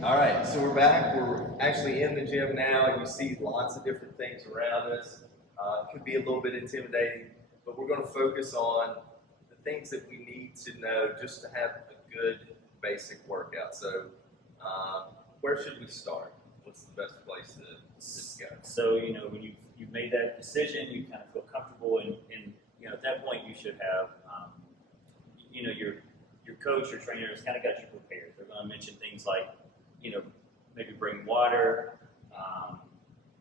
All right, so we're back. We're actually in the gym now, and you see lots of different things around us. It could be a little bit intimidating, but we're going to focus on the things that we need to know just to have a good basic workout. So, where should we start? What's the best place to go? So, when you've made that decision, you kind of feel comfortable, and at that point, you should have, your coach, your trainer has kind of got you prepared. They're going to mention things like, maybe bring water,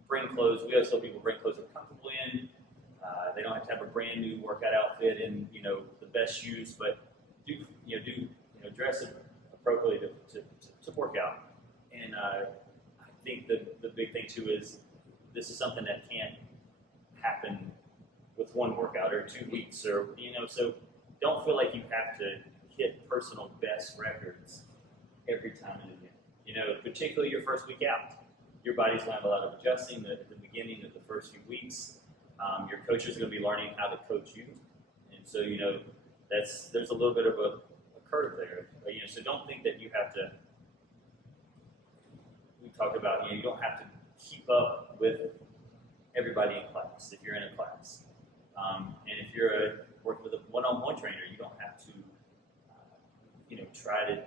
bring clothes. We always tell people bring clothes they're comfortable in. They don't have to have a brand new workout outfit and the best shoes, but do dress appropriately to work out. And I think the big thing too is this is something that can't happen with one workout or 2 weeks or so don't feel like you have to hit personal best records every time in the gym. Particularly your first week out, your body's going to have a lot of adjusting at the beginning of the first few weeks. Your coach is going to be learning how to coach you, and so there's a little bit of a curve there. So don't think that you have to. We talked about you don't have to keep up with everybody in class if you're in a class, and if you're working with a one-on-one trainer, you don't have to try to.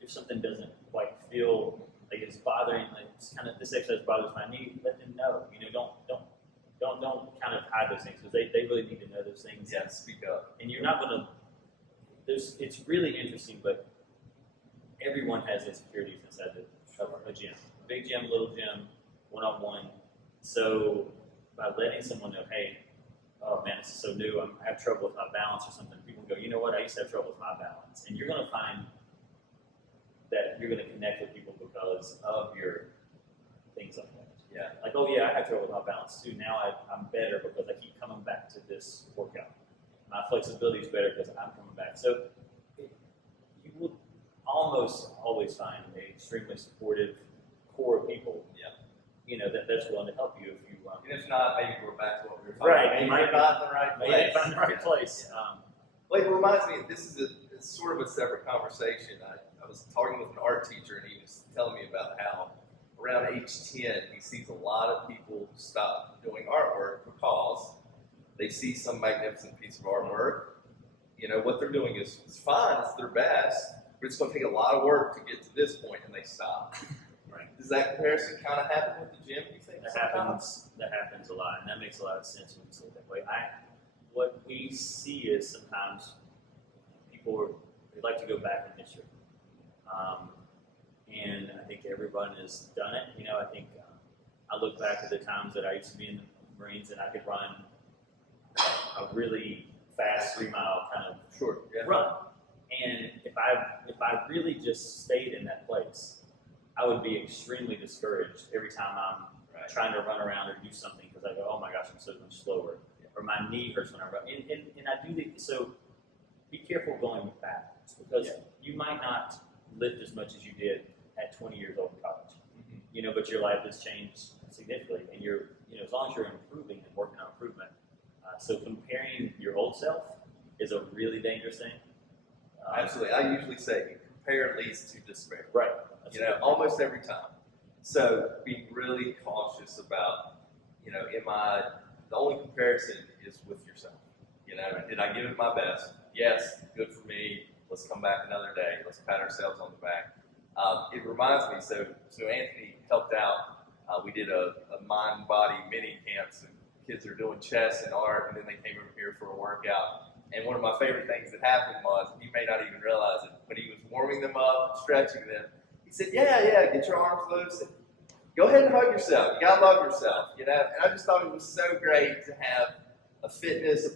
If something doesn't quite feel like it's bothering, like it's kind of this exercise bothers my knee, let them know. Don't kind of hide those things because they really need to know those things. Yeah, speak up. And you're not gonna. It's really interesting, but everyone has insecurities inside a gym, big gym, little gym, one-on-one. So by letting someone know, hey, oh man, this is so new. I have trouble with my balance or something. People go, you know what? I used to have trouble with my balance, and you're gonna find that you're going to connect with people because of your things like that. Yeah. Like, oh yeah, I had trouble with my balance too. Now I'm better because I keep coming back to this workout. My flexibility is better because I'm coming back. So you will almost always find an extremely supportive core of people. Yeah. That's willing to help you if you. And if not, maybe we're back to what we were talking about. Maybe you're not in the right place. Maybe find the right place. Well, it reminds me, this is it's sort of a separate conversation. I was talking with an art teacher, and he was telling me about how around age 10, he sees a lot of people stop doing artwork because they see some magnificent piece of artwork. What they're doing is fine, it's their best, but it's going to take a lot of work to get to this point, and they stop. Right. Does that comparison kind of happen with the gym, you think? That happens a lot, and that makes a lot of sense when you say it that way. What we see is sometimes people they like to go back in history. And I think everyone has done it. I think I look back at the times that I used to be in the Marines and I could run a really fast 3-mile kind of run. And if I really just stayed in that place, I would be extremely discouraged every time I'm trying to run around or do something because I go, oh my gosh, I'm so much slower. Or my knee hurts when I run. And I do so be careful going backwards because you might not lift as much as you did at 20 years old in college. Mm-hmm. But your life has changed significantly, and you're, as long as you're improving and working on improvement. So comparing your old self is a really dangerous thing. Absolutely. I usually say compare leads to despair. Right. Almost every time. So be really cautious about, the only comparison is with yourself. Did I give it my best? Yes, good for me. Let's come back another day. Let's pat ourselves on the back. It reminds me, so Anthony helped out. We did a mind-body mini camp. So kids are doing chess and art, and then they came over here for a workout. And one of my favorite things that happened was, he may not even realize it, but he was warming them up and stretching them. He said, yeah, get your arms loose. And go ahead and hug yourself. You got to love yourself. And I just thought it was so great to have a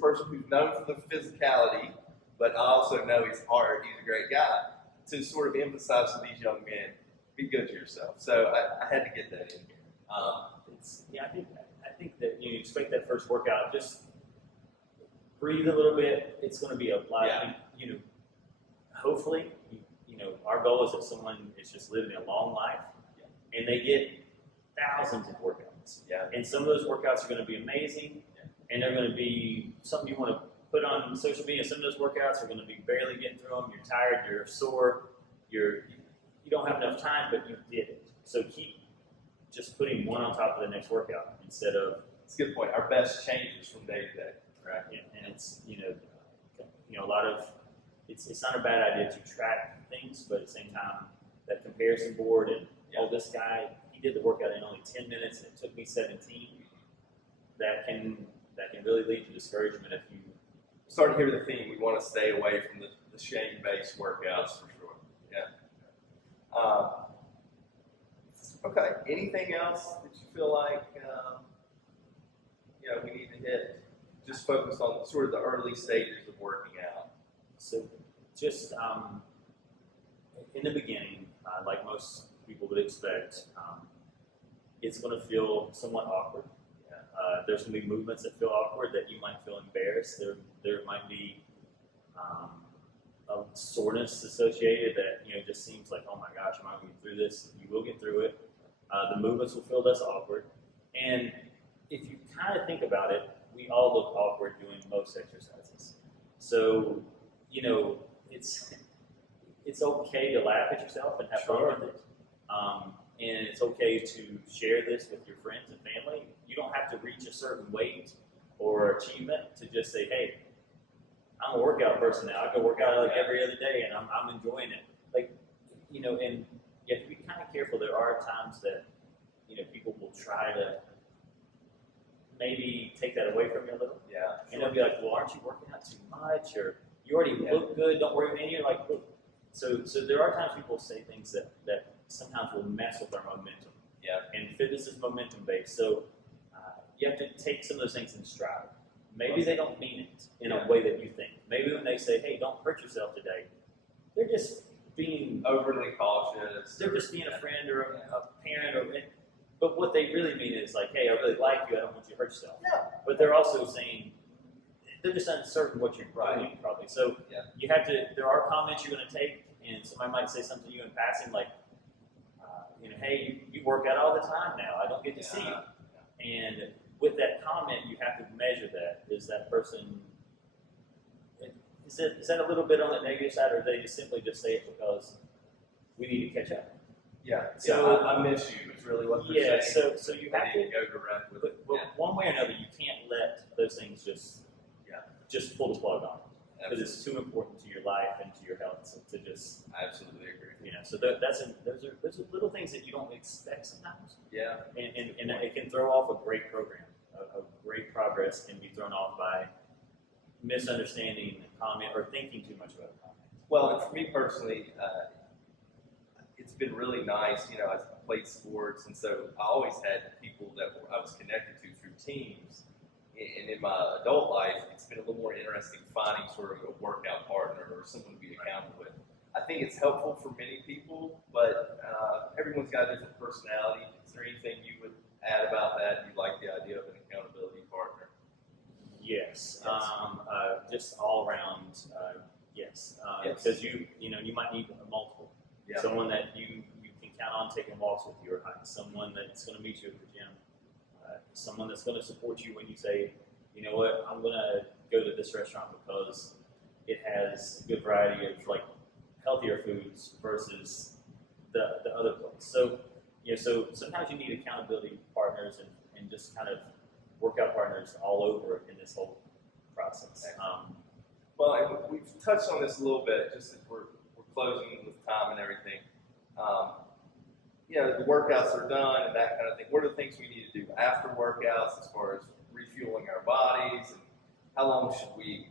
person who's known for the physicality, but I also know his heart. He's a great guy. To sort of emphasize to these young men, be good to yourself. So I had to get that in here. I think that you expect that first workout, just breathe a little bit. It's going to be a lot. Yeah. Hopefully, our goal is that someone is just living a long life, and they get thousands of workouts. Yeah. And some of those workouts are going to be amazing, and they're going to be something you want to put on social media. Some of those workouts are going to be barely getting through them. You're tired, you're sore, you're you don't have enough time, but you did it. So keep just putting one on top of the next workout instead of. It's a good point. Our best changes from day to day, right? And it's a lot of it's not a bad idea to track things, but at the same time, that comparison board and this guy, he did the workout in only 10 minutes and it took me 17. That can really lead to discouragement if you start to hear the theme. We want to stay away from the shame-based workouts for sure. Yeah. Okay. Anything else that you feel like we need to hit? Just focus on sort of the early stages of working out. So, just in the beginning, like most people would expect, it's going to feel somewhat awkward. There's going to be movements that feel awkward, that you might feel embarrassed. There might be a soreness associated that just seems like, oh my gosh, am I going to get through this? You will get through it. The movements will feel less awkward, and if you kind of think about it, we all look awkward doing most exercises. So it's okay to laugh at yourself and have fun with it. And it's okay to share this with your friends and family. You don't have to reach a certain weight or achievement to just say, hey, I'm a workout person now. I go work out like every other day and I'm enjoying it. And you have to be kind of careful. There are times that, people will try to maybe take that away from you a little. Yeah. And they'll be like, well, aren't you working out too much? Or you already look good, don't worry. And you're like, look. So there are times people say things that sometimes will mess with our momentum. Yeah. And fitness is momentum based. So you have to take some of those things in stride. Maybe they don't mean it in a way that you think. Maybe when they say, hey, don't hurt yourself today, they're just being overly cautious. They're just being a friend or a parent. But what they really mean is like, hey, I really like you. I don't want you to hurt yourself. Yeah. But they're also saying, they're just uncertain what you're doing probably. So you have to, there are comments you're going to take, and somebody might say something to you in passing like, hey, you work out all the time now. I don't get to see you. And with that comment, you have to measure that. Is that person, is that a little bit on the negative side, or they just simply just say it because we need to catch up? Yeah. So I miss you is really what they're saying. So you have to go direct with it. But one way or another, you can't let those things just pull the plug on it. Because it's too important to your life and to your health to just. I absolutely agree. So those are little things that you don't expect sometimes. Yeah. And it can throw off a great program. A great progress can be thrown off by misunderstanding a comment or thinking too much about a comment. Well, and for me personally, it's been really nice. I played sports, and so I always had people that I was connected to through teams. And in my adult life, it's been a little more interesting finding sort of a workout partner or someone to be accountable with. I think it's helpful for many people, but everyone's got a different personality. Is there anything you would add about that? Do you like the idea of an accountability partner? Yes. Just all around, yes. Because you might need a multiple. Yeah. Someone that you can count on taking walks with you or hikes. Someone that's going to meet you at the gym. Someone that's going to support you when you say, you know what, I'm going to go to this restaurant because it has a good variety of healthier foods versus the other place. So so sometimes you need accountability partners and just kind of workout partners all over in this whole process. Well, and we've touched on this a little bit, just as we're closing with time and everything. The workouts are done and that kind of thing. What are the things we need to do after workouts as far as refueling our bodies? And how long should we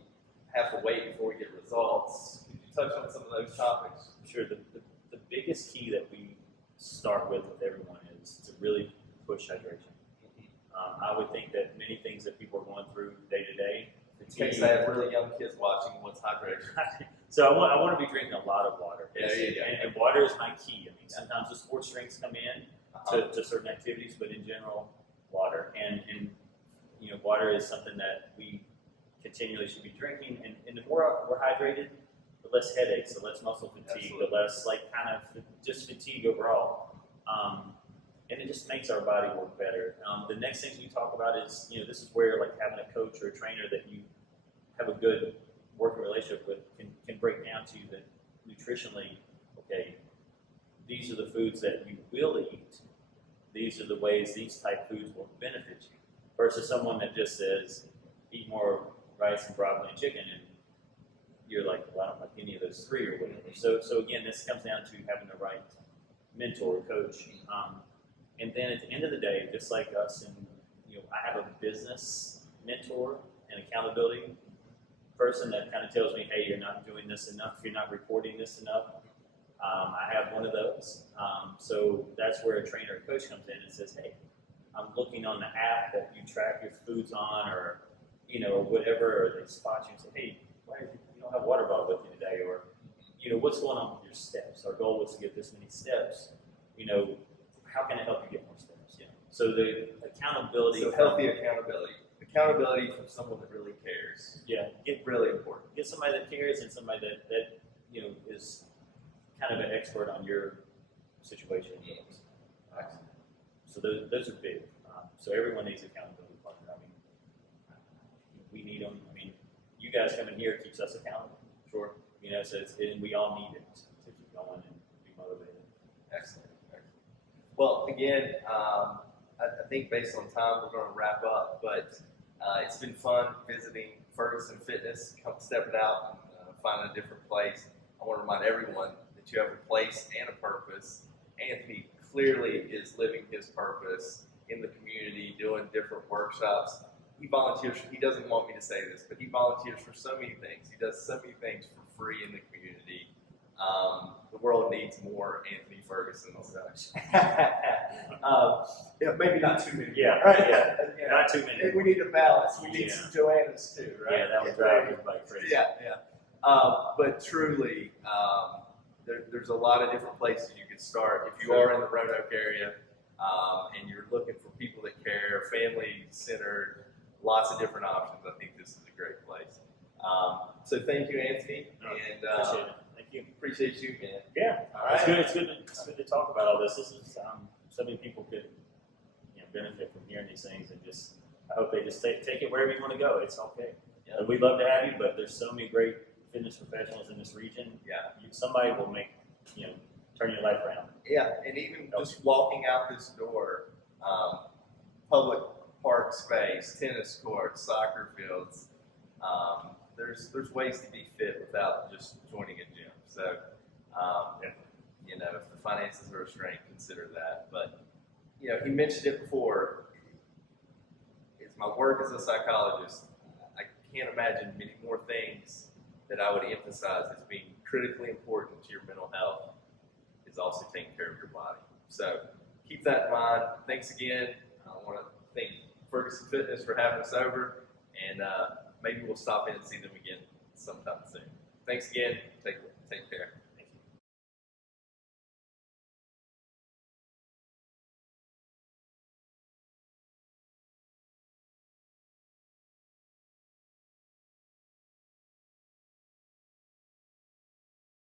have to wait before we get results? Could you touch on some of those topics? Sure. The biggest key that we start with everyone is to really push hydration. I would think that many things that people are going through day to day. In case I have really young kids watching, what's hydration? So I want to be drinking a lot of water. Yeah. And water is my key. I mean, sometimes the sports drinks come in to certain activities, but in general, water. And water is something that we continually should be drinking. And the more we're hydrated, the less headaches, the less muscle fatigue, the less kind of just fatigue overall. And it just makes our body work better. The next thing we talk about is, this is where having a coach or a trainer that you have a good working relationship with can break down to you that nutritionally, okay, these are the foods that you will eat. These are the ways these type foods will benefit you. Versus someone that just says, eat more rice and broccoli and chicken, and you're like, well, I don't like any of those three or whatever. So again, this comes down to having the right mentor, coach. And then at the end of the day, just like us, and I have a business mentor and accountability person that kind of tells me, hey, you're not doing this enough, you're not reporting this enough. I have one of those. So that's where a trainer or coach comes in and says, hey, I'm looking on the app that you track your foods on, or or whatever, or they spot you and say, hey, why you don't have a water bottle with you today, or what's going on with your steps? Our goal was to get this many steps. How can I help you get more steps? So the accountability. So healthy accountability. Accountability from someone that really cares. Yeah, really important. Get somebody that cares and somebody that is kind of an expert on your situation. So those are big. So everyone needs accountability partner. I mean, we need them. I mean, you guys coming here keeps us accountable. Sure. So and we all need it to keep going and be motivated. Excellent. Well, again, I think based on time, we're going to wrap up, but it's been fun visiting Ferguson Fitness, stepping out and finding a different place. I want to remind everyone that you have a place and a purpose. Anthony clearly is living his purpose in the community, doing different workshops. He volunteers, he doesn't want me to say this, but he volunteers for so many things. He does so many things for free in the community. The world needs more Anthony Ferguson. Maybe not too many. Yeah, right? Yeah. Not too many. We need a balance. We need some Joannas too, right? Yeah, that would drive everybody crazy. Yeah. But truly, there's a lot of different places you can start. If you are in the Roanoke area and you're looking for people that care, family-centered, lots of different options, I think this is a great place. So thank you, Anthony. And appreciate it. Thank you. Appreciate you, man. Yeah. All right. It's good to talk about all this. This is so many people could benefit from hearing these things, and just I hope they just take it wherever you want to go. It's okay. Yeah. We'd love to have you, but there's so many great fitness professionals in this region. Yeah. Somebody will make turn your life around. Yeah, and even just walking out this door, public park space, tennis courts, soccer fields. There's ways to be fit without just joining a gym. So, if the finances are a strain, consider that. But, he mentioned it before. It's my work as a psychologist. I can't imagine many more things that I would emphasize as being critically important to your mental health is also taking care of your body. So keep that in mind. Thanks again. I want to thank Ferguson Fitness for having us over, and maybe we'll stop in and see them again sometime soon. Thanks again. Take care.